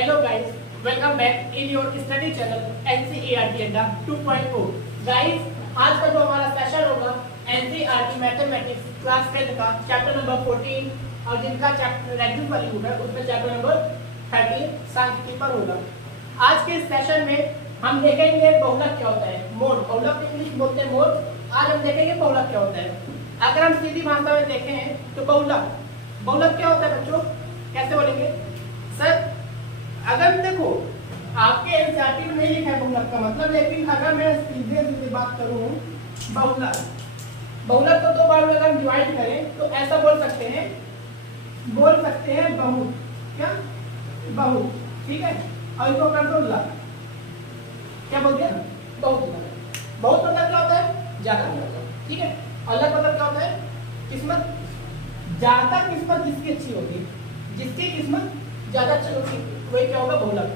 Hello guys, welcome back in your study channel NCERT अड्डा 2.0। Guys आज का जो हमारा सेशन होगा NCERT मैथमेटिक्स क्लास 10 का चैप्टर नंबर 14 और जिनका चैप्टर रेड्यूस वाली बुक है उसमें चैप्टर नंबर 13 सांख्यिकी पर होगा। आज के इस सेशन में हम देखेंगे बहुलक क्या होता है, मोड। बहुलक इंग्लिश बोलते हैं मोड। आज हम देखेंगे बहुलक क्या होता है। अगर हम सीधी भाषा में देखें तो बहुलक क्या होता है बच्चों, कैसे बोलेंगे सर? अगर देखो आपके एनसीईआरटी में नहीं लिखा है बहुलक का मतलब, लेकिन अगर मैं सीधे बात करूं बहुलक को दो बार में अगर डिवाइड करें तो ऐसा बोल सकते हैं बहुत। क्या बहुत, ठीक है। और इसको कर दो लक, क्या बोलते हैं बहुत मतलब क्या होता है? ज्यादा, ठीक है। और लक मतलब क्या होता है? किस्मत। ज्यादा किस्मत जिसकी अच्छी होगी, जिसकी किस्मत ज्यादा अच्छी होगी वही क्या होगा? बहुलक।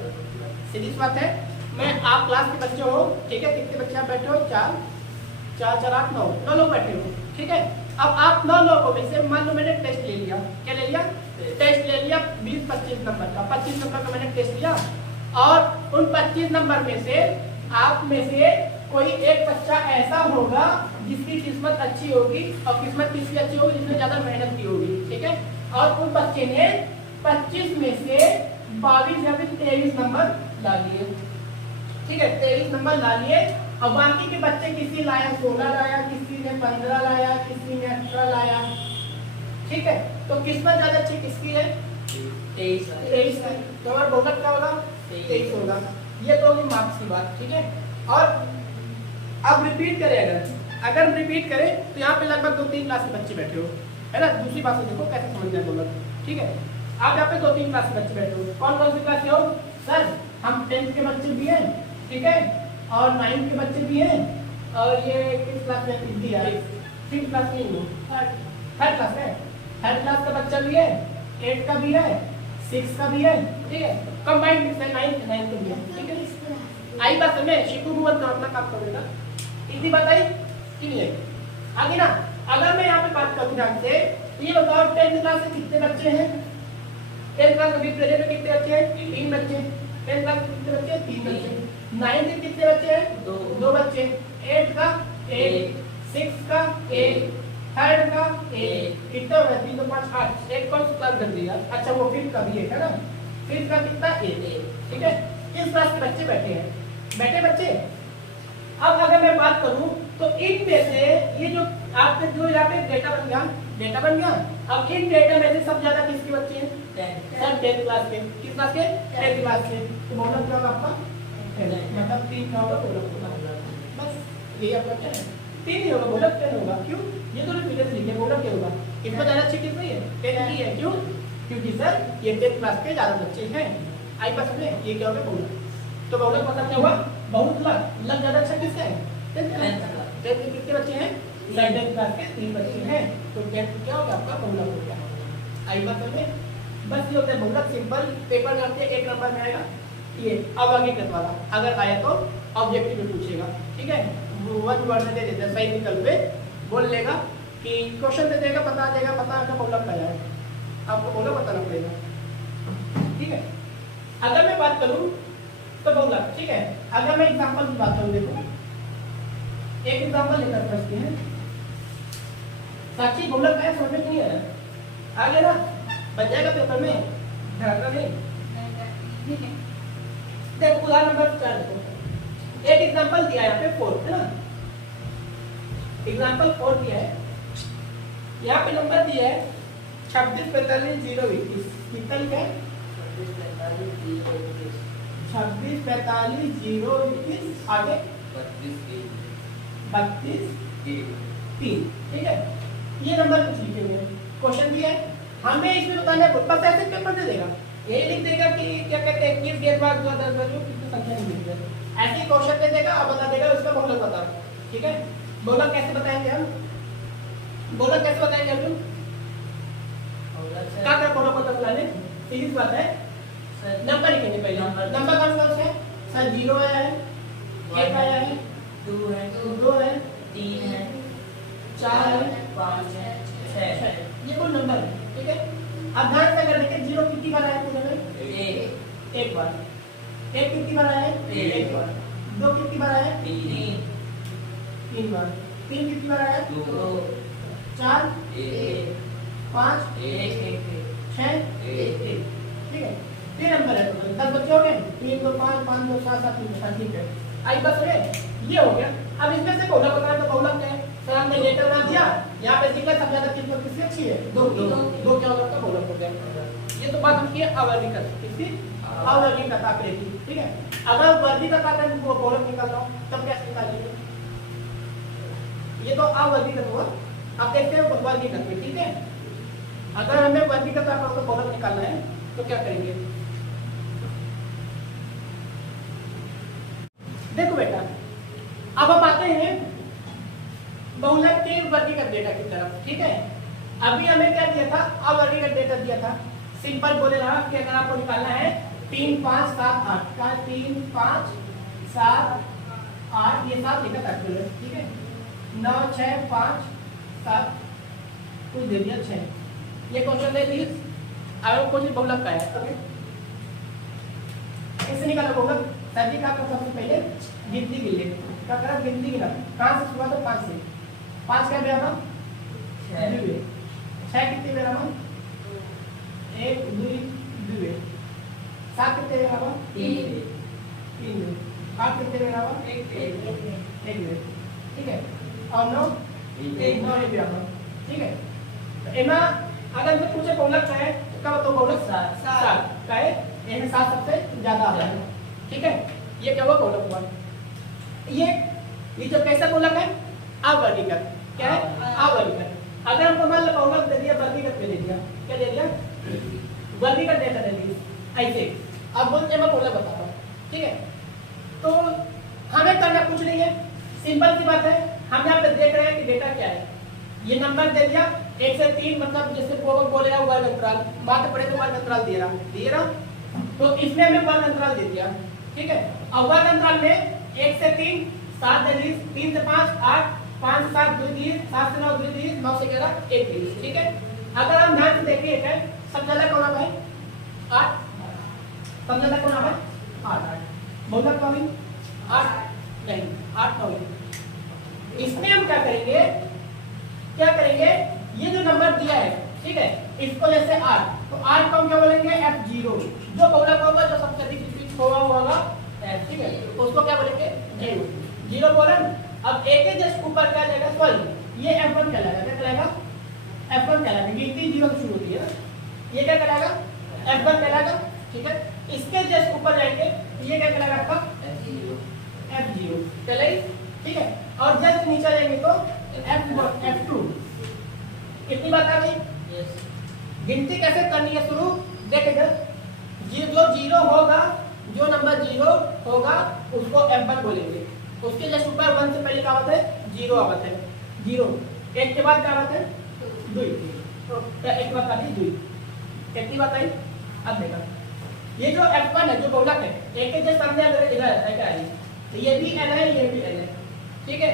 सीधी सी बात है। मैं आप क्लास के बच्चे हो, ठीक है। कितने बच्चे आप बैठे हो? 4 8 9 लोग बैठे हो, ठीक है। अब आप 9 लोगों में से मान लो मैंने टेस्ट ले लिया। क्या ले लिया? टेस्ट ले लिया 20-25 नंबर का। 25 नंबर का मैंने टेस्ट लिया और उन 25 नंबर में से आप में से कोई एक बच्चा ऐसा होगा जिसकी किस्मत अच्छी होगी। और किस्मत किसकी अच्छी होगी? जिसने ज्यादा मेहनत की होगी, ठीक है। और उन बच्चे ने 25 में से 22 या फिर 23 नंबर ला लिए, ठीक है। 23 नंबर ला लिए और बाकी के बच्चे किसी लाया 16 लाया, किसी ने 15 लाया, किसी ने 18 लाया, ठीक है। तो किस्मत ज्यादा अच्छी किसकी है? 23। तो हमारा बहुलक क्या होगा? 23 होगा। ये तो होगी मार्क्स की बात, ठीक है। और अब रिपीट करें, अगर हम रिपीट करें तो यहाँ पे लगभग 2-3 क्लास के बच्चे बैठे हो, है ना। दूसरी बात से देखो कैसे समझना है बहुलक, ठीक है। आप यहाँ पे 2-3 क्लास के बच्चे बैठे हो। कौन कौन सी क्लास के हो सर? हम 10th के बच्चे भी हैं, ठीक है। और 9th के बच्चे भी हैं। और ये किस क्लास में? 5th क्लास में हो, थर्ड क्लास है। थर्ड क्लास का बच्चा भी है, 8 का भी है, 6 का भी है, ठीक है। कंबाइंड मिक्स है 9th का भी है, ठीक है। आई बात में शिकू मुहम्मद का अपना काम करेगा। इतनी बात आई कि नहीं है? आगे ना, अगर मैं यहाँ पे बात करूँ ध्यान से, ये बताओ 10th क्लास से कितने बच्चे हैं? 10th क्लास अभी प्रेजेंट में कितने बच्चे हैं? 3 बच्चे। 10th क्लास में कितने बच्चे हैं? 3 बच्चे। 9th में कितने बच्चे हैं? 2 बच्चे। 8 का 1, 6 का 1, 3rd का 1, कितना है? 3 2 5 8। एक कौन सा क्लास कर दिया? अच्छा वो 5th का भी है ना। 5th का कितना? 1, ठीक है। इस क्लास के बच्चे बैठे हैं, बैठे बच्चे। अब अगर मैं बात करूं तो इनमें से ये जो आपके जो यहाँ पे डेटा बन गया। अब इन डेटा में से सब ज्यादा किसके बच्चे हैं? सर 10th क्लास के। किस क्लास के? 10th क्लास के। तो बहुलक क्या होगा आपका? मतलब 3 का होगा बहुलक होगा। बस ये आपका क्या है? 3 ही होगा, बहुलक 10 होगा। क्यों? ये तो पहले से लिखे बहुलक क्या होगा? इसमें ज्यादा अच्छी किसकी है? 10th की है। क्यों? क्योंकि सर ये 10th क्लास के ज्यादा बच्चे हैं। आई पास में ये क्या होगा? बहुलक। तो बहुलक मतलब क्या हुआ? बहुत लग ज्यादा अच्छा किसका है? 10th के कितने बच्चे हैं? 10th क्लास के 3 बच्चे हैं। तो 10th क्या होगा आपका? बहुलक हो गया। आई बात में बस ये होता है बहुलक। सिंपल पेपर करते 1 नंबर में आएगा ये। अब आगे कट वाला अगर आया तो ऑब्जेक्टिव में पूछेगा, ठीक है। 1 वर्ड में दे देता है, सही विकल्प पे बोल लेगा कि क्वेश्चन दे देगा, बता देगा, पता है बहुलक का है। आपको बहुलक बताना पड़ेगा, ठीक है। अगर मैं बात करूं तो बहुलक, ठीक है। अगर मैं एग्जांपल की बात करूं, देखो एक एग्जांपल लेकर समझते हैं। साक्षी बहुलक है, समझ में नहीं आ रहा? आगे ना बन जाएगा पेपर में, ध्यान रखना नहीं। देखो उदाहरण नंबर 4 देखो। एक एग्जांपल दिया है यहाँ पे 4, है ना। एग्जांपल 4 दिया है, यहाँ पे नंबर दिया है 26 45 0 21। कितना लिखा है? 26 45 0 21। आगे 32 3, ठीक है। ये नंबर कुछ लिखे हुए हैं, क्वेश्चन दिया है, हमें इसमें बताना है। बस ऐसे पेपर दे देगा, ये लिख देगा कि क्या कहते हैं 21 गेट बाद 10 बजे कितनी संख्या नहीं मिल रही। ऐसे क्वेश्चन दे देगा और बता देगा उसका बहुलक बता, ठीक है। बहुलक कैसे बताएंगे हम? बहुलक कैसे बताएंगे हम? क्या क्या बहुलक बता बताने? सीधी बात है, नंबर लिखेंगे पहले। नंबर कौन कौन से है सर? 0 आया है, 1 आया है, 2 है, 3 है, 4 है, 5 है, 6 है। ये कुल नंबर है, ठीक है। अब ध्यान से अगर देखें 0 कितनी बार आया पूरे में? 1। एक बार। एक कितनी बार आया है? एक बार। दो कितनी बार आया है? तीन बार। तीन कितनी बार आया है? दो। चार? पाँच? छः? ठीक है, 3 नंबर है टोटल। 10 बच्चे हो गए, 3 2 5 5 2 7 7 3 7, ठीक है। आई बस हो गए, ये हो गया। अब इसमें से बहुलक बताना, तो बहुलक क्या है? सर हमने लेटर बना दिया, यहाँ पे दिखा सब ज्यादा किस्मत किससे अच्छी है? दो की। दो क्या होगा? बहुलक हो गया। ये तो बात हम की अवर्गीकृत, किसकी? अवर्गीकृत आंकड़े की, ठीक है। अगर वर्गीकृत आंकड़े को बहुलक निकालना हो तब कैसे निकालेंगे? ये तो अवर्गीकृत हुआ, अब देखते हैं वर्गीकृत में, ठीक है। अगर हमें वर्गीकृत आंकड़ों को बहुलक निकालना है तो क्या करेंगे? देखो बेटा, अब हम आते हैं बहुलक के वर्गीकृत डेटा की तरफ, ठीक है। अभी हमें क्या दिया था? अवर्गीकृत डेटा दिया था। सिंपल बोले रहा कि अगर आपको निकालना है 3 5 7 8 का, 3 5 7 8, ये 7 लिखा था, ठीक है। 9 6 5 7 कुछ दे दिया 6, ये क्वेश्चन दे दी। अगर कुछ बहुलक का है तो इससे निकाला बहुलक। सभी का सबसे पहले गिनती गिन ले, क्या करा? गिनती गिना। कहां से शुरुआत? 5 से। 5 क्या बेरा? 6। 6 कितने बेरा? 1 2 2। 7 कितने बेरा? 3। 8 कितने बेरा? 1। ठीक है। और 9 9 बेरा, ठीक है। तो एमा अगर मैं पूछे बहुलक का है तो क्या बताऊं? बहुलक 7 का है, ये 7 सबसे ज्यादा आता है, ठीक है। ये क्या हुआ? बहुलक हुआ। ये जो कैसा बहुलक है? अवर्गीकृत। क्या है? अवर्गीकृत। अगर हमको मान लो बहुलक दे दिया, वर्गीकृत दे दिया, क्या दे दिया? वर्गीकृत डेटा दे दिया ऐसे। अब बोलते मैं बहुलक बताता हूँ, ठीक है। तो हमें करना कुछ नहीं है, सिंपल सी बात है। हम यहाँ पे देख रहे हैं कि डेटा क्या है। ये नंबर दे दिया 1 से 3, मतलब जैसे बोले रहा वर्ग अंतराल, बात पड़े तो वर्ग अंतराल दे रहा, तो इसमें हमें वर्ग अंतराल दे दिया, ठीक है। अब वर्ग अंतराल में 1 से 3 7 30, 3 से 5 8, 5 से 7 2 30, 7 से 9 2 30, 9 से 11 1 30, ठीक है। अगर हम ध्यान से देखिए सब ज्यादा कौन आता है? 8। सब ज्यादा कौन आता है? 8। बहुलक कौन है? 8 नहीं, 8 9। इसमें हम क्या करेंगे? ये जो नंबर दिया है, ठीक है, इसको जैसे 8, तो 8 को हम क्या बोलेंगे? F0। जो बहुलक होगा, जो सबसे अधिक रिपीट होगा, ठीक है, उसको क्या बोलेंगे? 0 बोले। अब एक के जस्ट ऊपर क्या जाएगा? सॉरी, ये F1 कहलाएगा। क्या कहलाएगा? F1 कहलाएगा। गिनती 0 से शुरू होती है, ये क्या कहलाएगा? F1 कहलाएगा, ठीक है। इसके जस्ट ऊपर जाएंगे, ये क्या कहलाएगा? आपका F0 कहलाएगी, ठीक है। और जस्ट नीचे जाएंगे तो F2। कितनी बात आ गई? गिनती कैसे करनी है शुरू? देखिए, जो 0 होगा, जो नंबर 0 होगा उसको F1 बोलेंगे। उसके जस्ट ऊपर 1 से पहले क्या आवत है? 0 आवत है। 0 1 के बाद क्या आवत है? 2। तो एक बात आई 2, कितनी बात आई? अब देखा, ये जो F1 है, जो बहुलक है, एक के जस्ट सामने इधर है, तो ये भी L है, ये भी L है, ठीक है।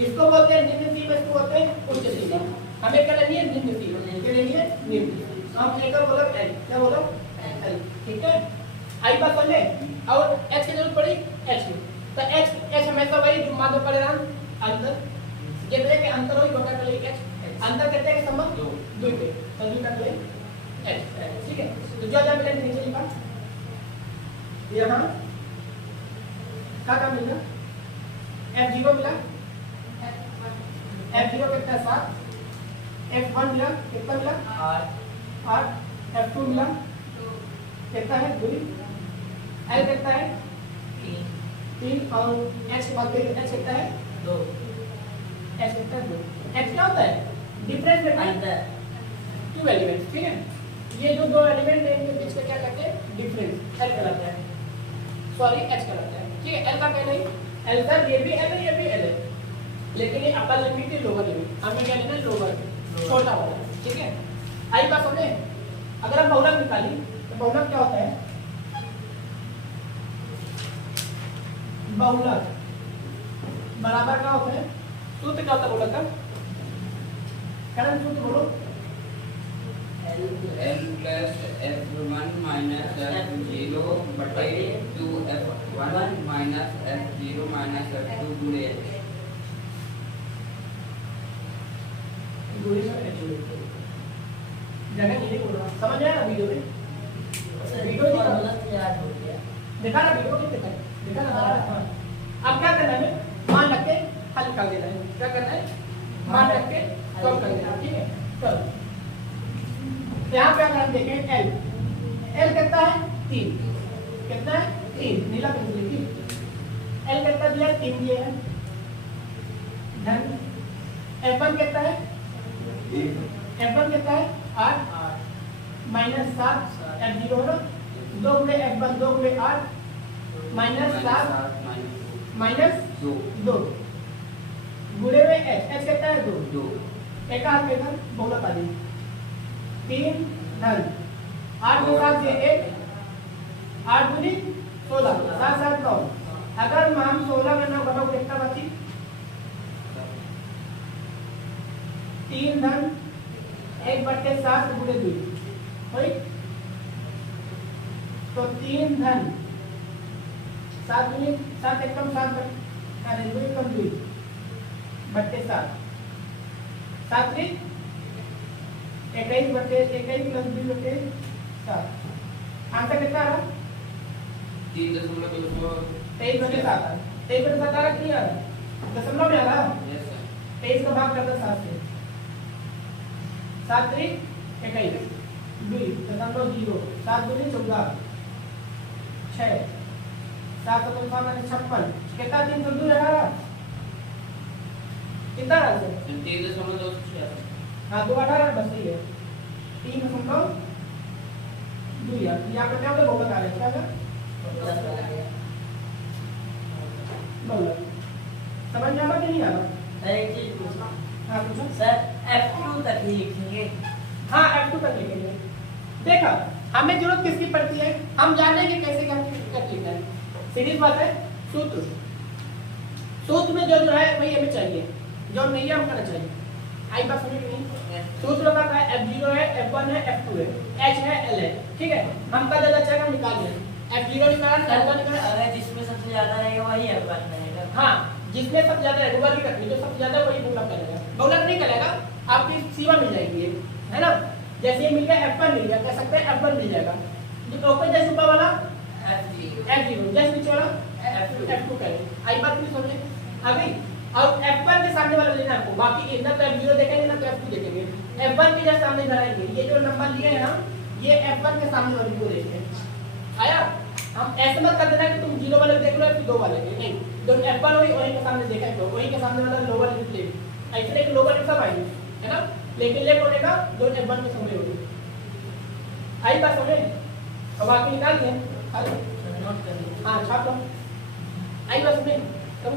इसको बोलते हैं निम्न सीमा, इसको बोलते हैं उच्च सीमा। हमें क्या लेनी है? निम्न सीमा। क्या लेनी है? निम्न। हम लेकर बोलो L, क्या बोलो? L, ठीक है। आई बात समझे? और H की जरूरत पड़ी? H की, तो H हमेशा वही जो माध्यम परिणाम अंतर, ये बोले कि अंतर होई बटा के लिए H, अंतर कहते हैं कि संबंध 2 पे, तो 2 का ले H, ठीक है। तो जो जब मिले नीचे लिखा, यहाँ क्या मिला? F0 मिला, F0 कितना? 7। F1 मिला, कितना मिला? 8। F2 मिला, कितना है? 2। L कितना है? 3। और H के बाद H कितना है? 2। H कितना है? 2। H क्या होता है? डिफरेंस बिटवीन 2 एलिमेंट्स, ठीक है। ये जो 2 एलिमेंट है इनके बीच का क्या कहते हैं? डिफरेंस, L कहलाता है, सॉरी H कहलाता है, ठीक है। L का क्या नहीं? L का ये भी L है, ये भी L है, लेकिन ये अपर लिमिट है, लोअर लिमिट। हमें क्या लेना है? लोअर, छोटा वाला, ठीक है। आई बात समझे? अगर हम बहुलक निकाली तो बहुलक क्या होता है? बहुलक बराबर क्या होता है? सूत्र क्या होता है बहुलक का? कारण सूत्र बोलो। L plus F1 minus F0 बटे 2F1 minus F0 minus F2 गुणे H। जगह नहीं बोल रहा, समझ आया ना वीडियो में? वीडियो देखा ना, वीडियो में देखा ना। अब क्या करना है, मान रख के हल कर देना है। क्या करना है, मान रख के सॉल्व कर देना। ठीक है, चलो यहाँ पे अगर हम देखें L कितना है 3, कितना है 3, नीला पेंसिल लिखिए। L कितना दिया 3 दिए है, धन F1 कितना है, F1 कितना है 8 माइनस 7 F0 ना 2 गुणे F1 2 गुणे 8 माइनस 7 माइनस 2 गुणे में H कितना है 2 एक हाथ में इधर बहुलक आ जाएगी 3 धन 8 के साथ ये 1 8 दूनी 16 7 7 9। अगर हम 16 में 9 घटाओ कितना बची 3 धन 1/7 गुणे 2 होई तो 3 धन 7 दूनी 7 एक कम 7 अरे 2 कम 2 बट्टे 7 7 3 21 बटे 21 प्लस 2 बटे 7 आंसर कितना आ रहा 3.2 23 बटे 7 23 बटे 7 आ रहा कि नहीं आ रहा दशमलव में आ रहा। यस सर 23 का भाग करता 7 से 7 3 21 2.0 7 दूनी 14 6 7 तो 56 कितना 302 रहा कितना रहा सर 3.2 हाँ 218 बस सही है 3.2 यार यहाँ पे क्या होगा बहुलक आ रहा है क्या है बहुलक समझ में आ रहा कि नहीं आ रहा। एक चीज पूछना हाँ पूछो सर F2 तक ही लिखेंगे। हाँ F2 तक लिखेंगे। देखा हमें जरूरत किसकी पड़ती है, हम जानेंगे कैसे कर लिखना है। सीधी बात है, सूत्र सूत्र में जो है वही हमें चाहिए, जो नहीं है हम करना चाहिए। आई बात समझ में नहीं? सूत्र का है F0 है F1 है F2 है H है L है। ठीक है, हम का ज्यादा चाहिए हम निकाल दें F0 निकालना F1 निकालना। अगर जिसमें सबसे ज्यादा रहेगा वही F1 रहेगा। हाँ जिसमें सबसे ज्यादा रहेगा वही रखनी, जो सबसे ज्यादा वही बहुलक करेगा। बहुलक नहीं करेगा आपकी सीमा मिल जाएगी है ना। जैसे ये मिल गया F1 मिल गया, कह सकते हैं F1 मिल जाएगा। जो ऊपर जैसे ऊपर वाला F0 जैसे नीचे वाला F2 करें। आई बात नहीं समझे अभी। और F1 के सामने वाला लेना आपको, बाकी ना तो F0 देखेंगे ना तो F2 देखेंगे। F1 के जस्ट सामने धराएंगे, ये जो नंबर लिए हैं ना ये F1 के सामने वाले को देखेंगे। आया, हम ऐसे मत कर देना कि तुम 0 वाले देख लो F2 वाले नहीं, जो F1 होई वही के सामने देखा है वही के सामने वाला लोअर लिमिट ले ऐसे नहीं लोअर लिमिट सब आएंगे है ना, लेकिन ले होने का जो F1 के सामने होगी। आई बात समझे, अब बाकी निकाल दिए नोट कर लो। हां छाप लो। आई बात समझे, कम